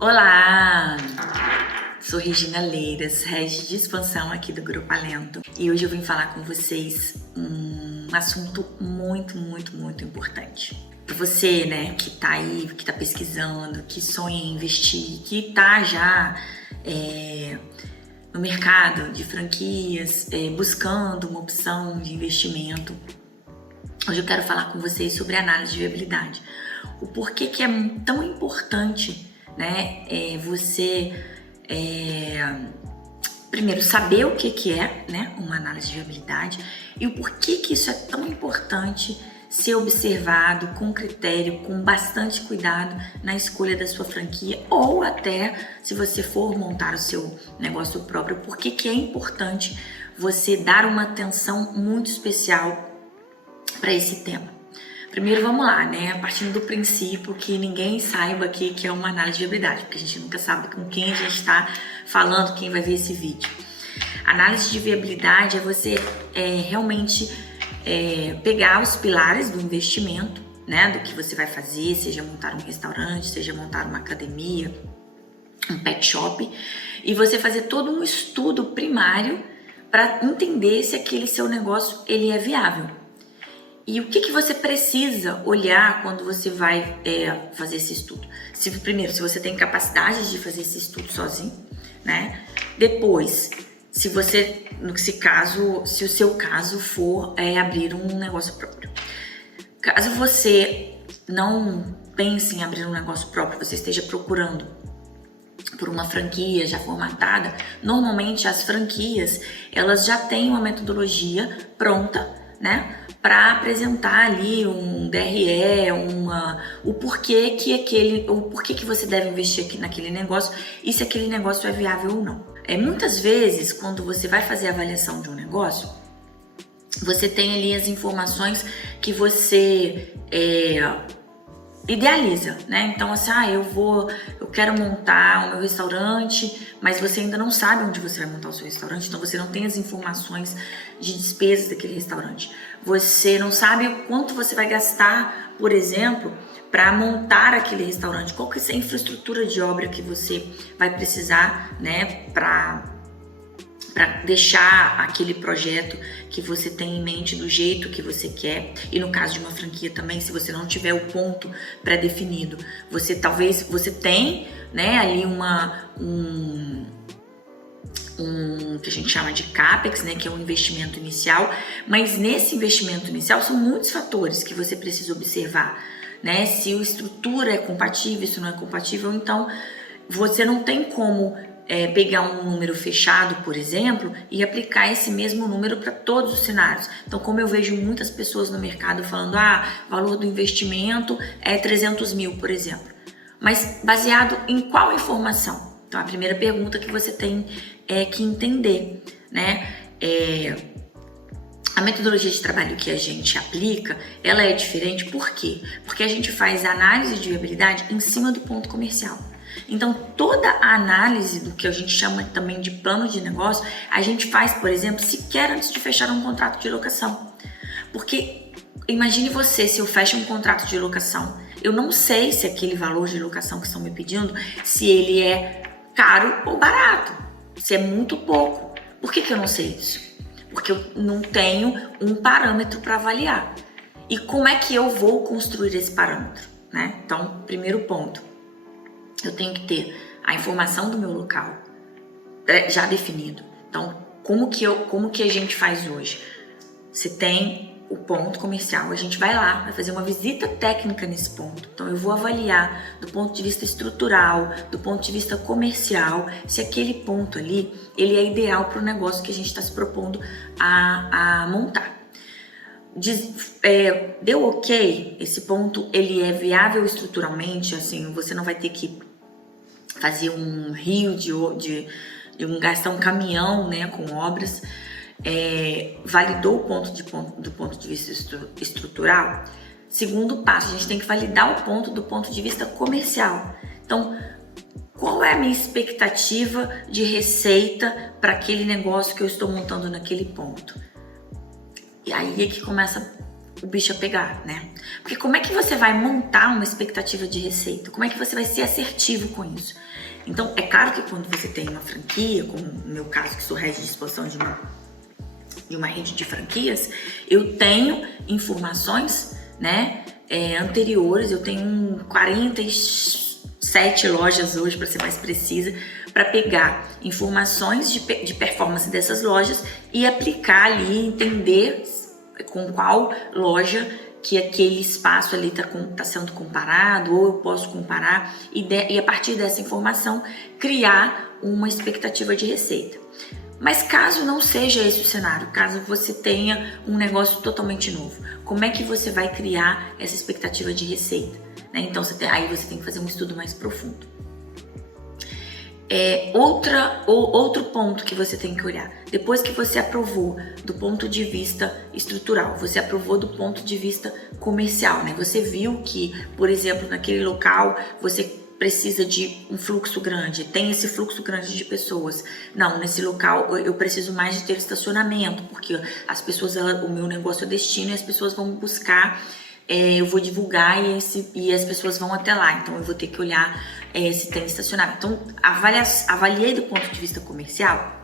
Olá! Sou Regina Leiras, head de expansão aqui do Grupo Alento, e hoje eu vim falar com vocês um assunto muito importante. Para você, né, que tá aí, que tá pesquisando, que sonha em investir, que tá já no mercado de franquias, buscando uma opção de investimento, hoje eu quero falar com vocês sobre análise de viabilidade. O porquê que é tão importante, né, você primeiro saber o que é, né, uma análise de viabilidade e o porquê que isso é tão importante ser observado com critério, com bastante cuidado na escolha da sua franquia ou até se você for montar o seu negócio próprio, porquê que é importante você dar uma atenção muito especial para esse tema. Primeiro vamos lá, né? Partindo do princípio que ninguém saiba aqui que é uma análise de viabilidade, porque a gente nunca sabe com quem a gente está falando, quem vai ver esse vídeo. Análise de viabilidade é você realmente pegar os pilares do investimento, né? Do que você vai fazer, seja montar um restaurante, seja montar uma academia, um pet shop, e você fazer todo um estudo primário para entender se aquele seu negócio ele é viável. E o que você precisa olhar quando você vai fazer esse estudo? Primeiro, se você tem capacidade de fazer esse estudo sozinho, né? Depois, se o seu caso for abrir um negócio próprio. Caso você não pense em abrir um negócio próprio, você esteja procurando por uma franquia já formatada, normalmente as franquias, elas já têm uma metodologia pronta, né? Para apresentar ali um DRE, o porquê que você deve investir aqui naquele negócio e se aquele negócio é viável ou não. Muitas vezes, quando você vai fazer a avaliação de um negócio, você tem ali as informações que você idealiza, né? Então, assim, eu quero montar o meu restaurante, mas você ainda não sabe onde você vai montar o seu restaurante, então você não tem as informações de despesas daquele restaurante. Você não sabe o quanto você vai gastar, por exemplo, para montar aquele restaurante, qual que é a infraestrutura de obra que você vai precisar, né, para deixar aquele projeto que você tem em mente do jeito que você quer. E no caso de uma franquia também, se você não tiver o ponto pré-definido, você tem, né, ali um que a gente chama de CAPEX, né, que é um investimento inicial, mas nesse investimento inicial são muitos fatores que você precisa observar, né, se a estrutura é compatível, se não é compatível, então você não tem como pegar um número fechado, por exemplo, e aplicar esse mesmo número para todos os cenários. Então, como eu vejo muitas pessoas no mercado falando, valor do investimento é 300 mil, por exemplo. Mas baseado em qual informação? Então, a primeira pergunta que você tem que entender, né? A metodologia de trabalho que a gente aplica, ela é diferente, por quê? Porque a gente faz a análise de viabilidade em cima do ponto comercial. Então, toda a análise do que a gente chama também de plano de negócio, a gente faz, por exemplo, sequer antes de fechar um contrato de locação. Porque imagine você, se eu fecho um contrato de locação, eu não sei se aquele valor de locação que estão me pedindo, se ele é caro ou barato, se é muito pouco. Por que eu não sei isso? Porque eu não tenho um parâmetro para avaliar. E como é que eu vou construir esse parâmetro, né? Então, primeiro ponto, eu tenho que ter a informação do meu local já definido. Então, como que a gente faz hoje? Você tem o ponto comercial, a gente vai lá, vai fazer uma visita técnica nesse ponto. Então, eu vou avaliar do ponto de vista estrutural, do ponto de vista comercial, se aquele ponto ali, ele é ideal para o negócio que a gente está se propondo a montar. Deu ok, esse ponto ele é viável estruturalmente, assim, você não vai ter que fazer um rio de gastar um caminhão, né, com obras. Validou do ponto de vista estrutural. Segundo passo, a gente tem que validar o ponto do ponto de vista comercial. Então, qual é a minha expectativa de receita para aquele negócio que eu estou montando naquele ponto? E aí é que começa o bicho a pegar, né? Porque como é que você vai montar uma expectativa de receita? Como é que você vai ser assertivo com isso? Então, é claro que quando você tem uma franquia, como no meu caso, que sou head de expansão de uma rede de franquias, eu tenho informações, né, anteriores, eu tenho 47 lojas hoje, para ser mais precisa, para pegar informações de performance dessas lojas e aplicar ali, entender com qual loja que aquele espaço ali tá sendo comparado, ou eu posso comparar e a partir dessa informação criar uma expectativa de receita. Mas caso não seja esse o cenário, caso você tenha um negócio totalmente novo, como é que você vai criar essa expectativa de receita? Né? Então aí você tem que fazer um estudo mais profundo. Outro ponto que você tem que olhar, depois que você aprovou do ponto de vista estrutural, você aprovou do ponto de vista comercial, né? Você viu que, por exemplo, naquele local você precisa de um fluxo grande, tem esse fluxo grande de pessoas. Não, nesse local eu preciso mais de ter estacionamento, porque as pessoas, o meu negócio é destino e as pessoas vão me buscar, eu vou divulgar e as pessoas vão até lá, então eu vou ter que olhar se tem estacionamento. Então, avaliei do ponto de vista comercial,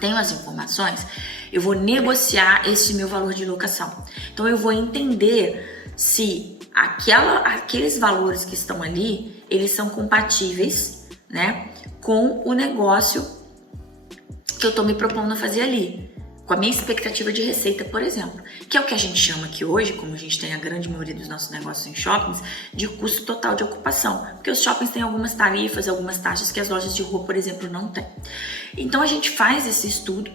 tenho as informações, eu vou negociar esse meu valor de locação. Então, eu vou entender se aqueles valores que estão ali, eles são compatíveis, né, com o negócio que eu estou me propondo a fazer ali, com a minha expectativa de receita, por exemplo, que é o que a gente chama aqui hoje, como a gente tem a grande maioria dos nossos negócios em shoppings, de custo total de ocupação, porque os shoppings têm algumas tarifas, algumas taxas que as lojas de rua, por exemplo, não têm. Então a gente faz esse estudo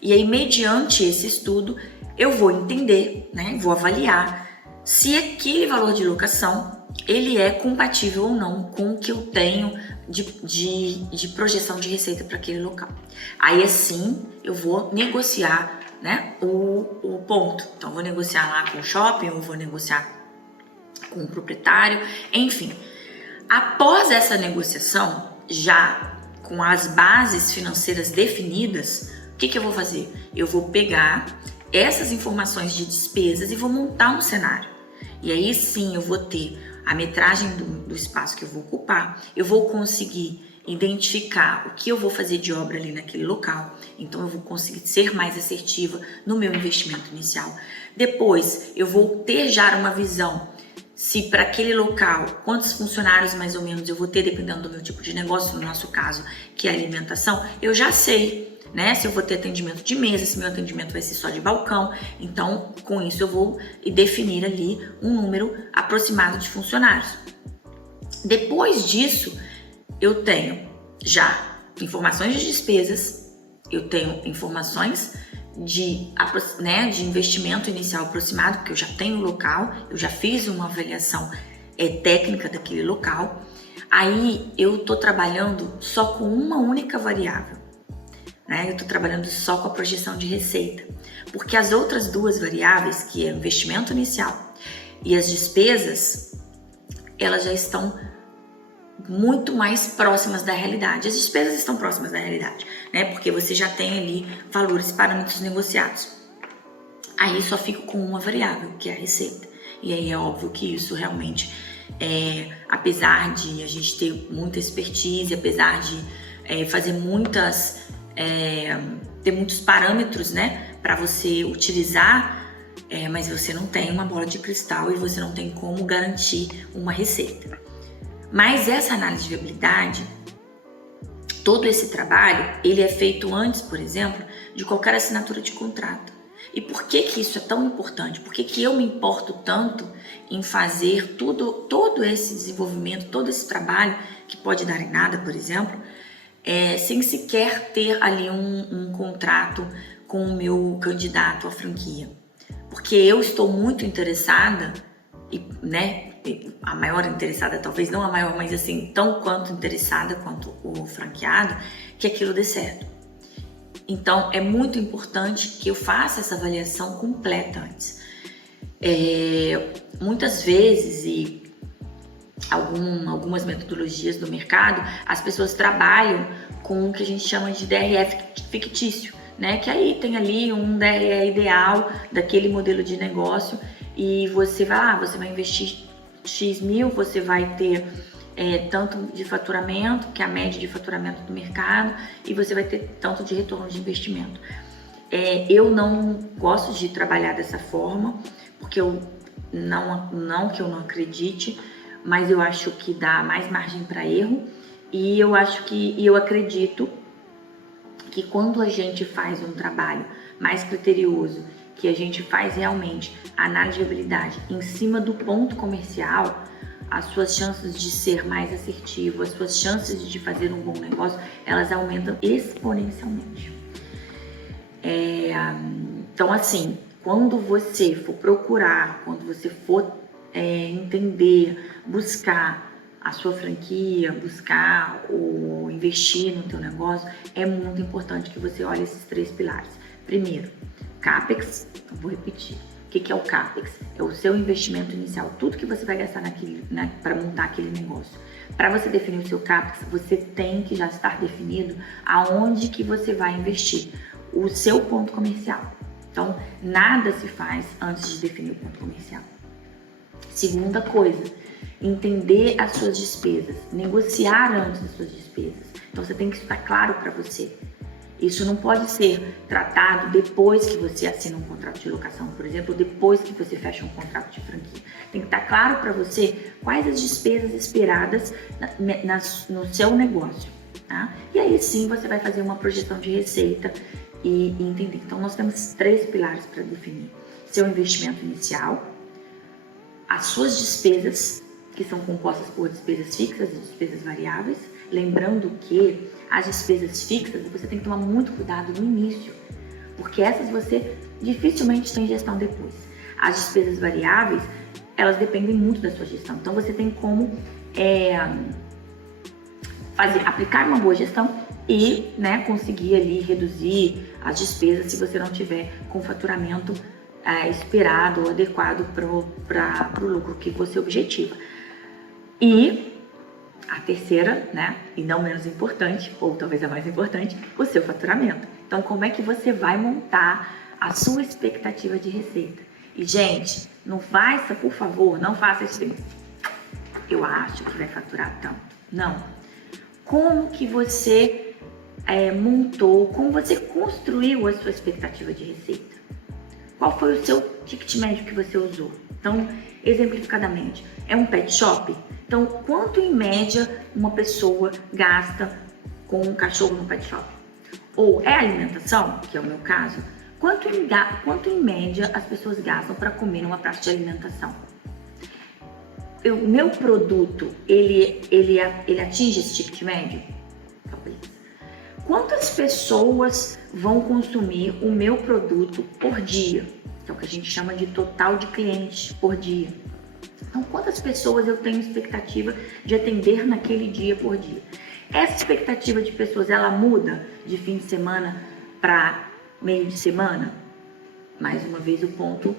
e aí, mediante esse estudo, eu vou entender, né, vou avaliar se aquele valor de locação ele é compatível ou não com o que eu tenho de projeção de receita para aquele local. Aí assim eu vou negociar, né, o ponto. Então eu vou negociar lá com o shopping, eu vou negociar com o proprietário, enfim. Após essa negociação, já com as bases financeiras definidas, o que eu vou fazer? Eu vou pegar essas informações de despesas e vou montar um cenário. E aí sim eu vou ter a metragem do espaço que eu vou ocupar, eu vou conseguir identificar o que eu vou fazer de obra ali naquele local, então eu vou conseguir ser mais assertiva no meu investimento inicial. Depois eu vou ter já uma visão se para aquele local, quantos funcionários mais ou menos eu vou ter, dependendo do meu tipo de negócio, no nosso caso, que é alimentação, eu já sei, né, se eu vou ter atendimento de mesa, se meu atendimento vai ser só de balcão. Então, com isso eu vou definir ali um número aproximado de funcionários. Depois disso, eu tenho já informações de despesas, eu tenho informações de investimento inicial aproximado, porque eu já tenho o local, eu já fiz uma avaliação técnica daquele local. Aí eu tô trabalhando só com uma única variável. Eu estou trabalhando só com a projeção de receita, porque as outras duas variáveis, que é o investimento inicial e as despesas, elas já estão muito mais próximas da realidade. As despesas estão próximas da realidade, né? Porque você já tem ali valores, parâmetros negociados. Aí só fico com uma variável, que é a receita. E aí é óbvio que isso realmente, apesar de a gente ter muita expertise, apesar de fazer ter muitos parâmetros, né, para você utilizar, mas você não tem uma bola de cristal e você não tem como garantir uma receita. Mas essa análise de viabilidade, todo esse trabalho, ele é feito antes, por exemplo, de qualquer assinatura de contrato. E por que isso é tão importante? Por que eu me importo tanto em fazer todo esse desenvolvimento, todo esse trabalho, que pode dar em nada, por exemplo, sem sequer ter ali um contrato com o meu candidato à franquia? Porque eu estou muito interessada, a maior interessada, talvez não a maior, mas assim, tão quanto interessada quanto o franqueado, que aquilo dê certo. Então, é muito importante que eu faça essa avaliação completa antes. Muitas vezes, e algumas metodologias do mercado, as pessoas trabalham com o que a gente chama de DRF fictício, né? Que aí tem ali um DRE ideal daquele modelo de negócio e você vai lá, você vai investir X mil, você vai ter tanto de faturamento, que é a média de faturamento do mercado, e você vai ter tanto de retorno de investimento. Eu não gosto de trabalhar dessa forma, porque eu não que eu não acredite, mas eu acho que dá mais margem para erro, e eu acredito que quando a gente faz um trabalho mais criterioso, que a gente faz realmente análise de viabilidade em cima do ponto comercial, as suas chances de ser mais assertivo, as suas chances de fazer um bom negócio, elas aumentam exponencialmente. Então, assim, quando você for procurar, quando você for entender, buscar a sua franquia, buscar ou investir no teu negócio, é muito importante que você olhe esses 3 pilares. Primeiro, CAPEX, eu vou repetir. O que é o CAPEX? É o seu investimento inicial, tudo que você vai gastar para montar aquele negócio. Para você definir o seu CAPEX, você tem que já estar definido aonde que você vai investir, o seu ponto comercial. Então, nada se faz antes de definir o ponto comercial. Segunda coisa, entender as suas despesas, negociar antes das suas despesas. Então, você tem que estar claro para você. Isso não pode ser tratado depois que você assina um contrato de locação, por exemplo, ou depois que você fecha um contrato de franquia. Tem que estar claro para você quais as despesas esperadas no seu negócio, tá? E aí sim você vai fazer uma projeção de receita e entender. Então, nós temos 3 pilares para definir: seu investimento inicial, as suas despesas, que são compostas por despesas fixas e despesas variáveis. Lembrando que as despesas fixas você tem que tomar muito cuidado no início, porque essas você dificilmente tem gestão depois. As despesas variáveis, elas dependem muito da sua gestão. Então, você tem como aplicar uma boa gestão e conseguir ali reduzir as despesas se você não tiver com faturamento esperado ou adequado para o lucro que você objetiva. E a terceira, e não menos importante, ou talvez a mais importante, o seu faturamento. Então, como é que você vai montar a sua expectativa de receita? E, gente, por favor, não faça isso. Eu acho que vai faturar tanto. Não. Como que você montou, como você construiu a sua expectativa de receita? Qual foi o seu ticket médio que você usou? Então, exemplificadamente, é um pet shop? Então, quanto em média uma pessoa gasta com um cachorro no pet shop? Ou é alimentação, que é o meu caso? Quanto em média as pessoas gastam para comer numa praça de alimentação? O meu produto, ele atinge esse ticket médio? Talvez. Quantas pessoas vão consumir o meu produto por dia? Que é o que a gente chama de total de clientes por dia. Então, quantas pessoas eu tenho expectativa de atender naquele dia por dia? Essa expectativa de pessoas, ela muda de fim de semana para meio de semana? Mais uma vez, o ponto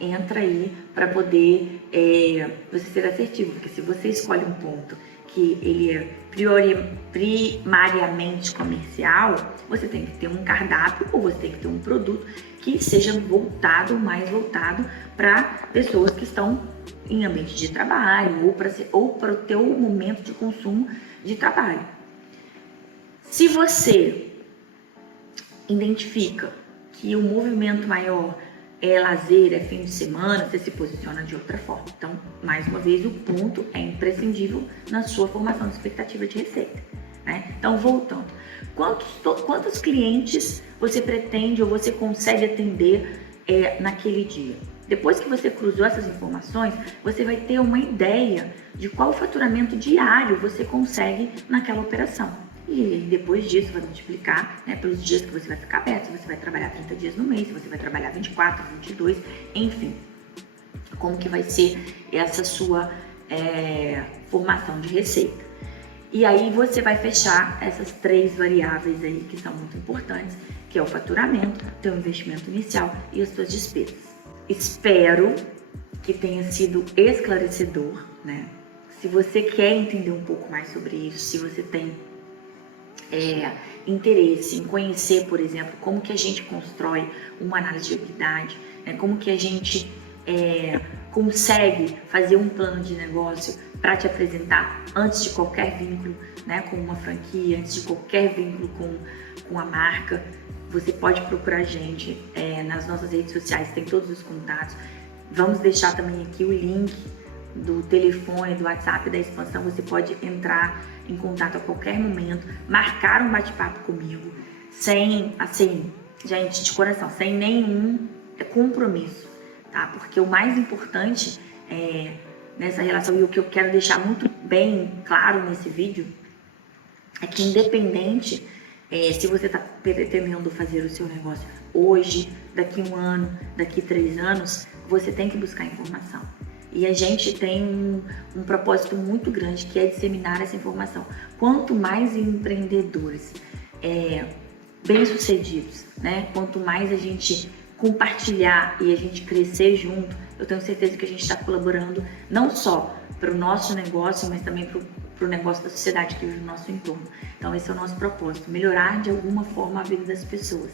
entra aí para poder você ser assertivo, porque se você escolhe um ponto que ele é primariamente comercial, você tem que ter um cardápio ou você tem que ter um produto que seja mais voltado para pessoas que estão em ambiente de trabalho ou para o teu momento de consumo de trabalho. Se você identifica que o movimento maior é lazer, é fim de semana, você se posiciona de outra forma. Então, mais uma vez, o ponto é imprescindível na sua formação de expectativa de receita, né? Então, voltando, quantos clientes você pretende ou você consegue atender naquele dia? Depois que você cruzou essas informações, você vai ter uma ideia de qual faturamento diário você consegue naquela operação. E depois disso vai multiplicar pelos dias que você vai ficar aberto, se você vai trabalhar 30 dias no mês, se você vai trabalhar 24, 22, enfim. Como que vai ser essa sua formação de receita. E aí você vai fechar essas 3 variáveis aí que são muito importantes, que é o faturamento, o teu investimento inicial e as suas despesas. Espero que tenha sido esclarecedor, né? Se você quer entender um pouco mais sobre isso, se você tem interesse em conhecer, por exemplo, como que a gente constrói uma análise de viabilidade, né? Como que a gente consegue fazer um plano de negócio para te apresentar antes de qualquer vínculo, né, com uma franquia, antes de qualquer vínculo com a marca. Você pode procurar a gente nas nossas redes sociais, tem todos os contatos. Vamos deixar também aqui o link do telefone, do WhatsApp da expansão. Você pode entrar em contato a qualquer momento, marcar um bate-papo comigo, sem, assim, gente, de coração, sem nenhum compromisso, tá? Porque o mais importante nessa relação, e o que eu quero deixar muito bem claro nesse vídeo, é que independente se você está pretendendo fazer o seu negócio hoje, daqui 1 ano, daqui 3 anos, você tem que buscar informação. E a gente tem um propósito muito grande, que é disseminar essa informação. Quanto mais empreendedores bem-sucedidos, né? Quanto mais a gente compartilhar e a gente crescer junto, eu tenho certeza que a gente está colaborando não só para o nosso negócio, mas também para o negócio da sociedade que vive no nosso entorno. Então esse é o nosso propósito, melhorar de alguma forma a vida das pessoas.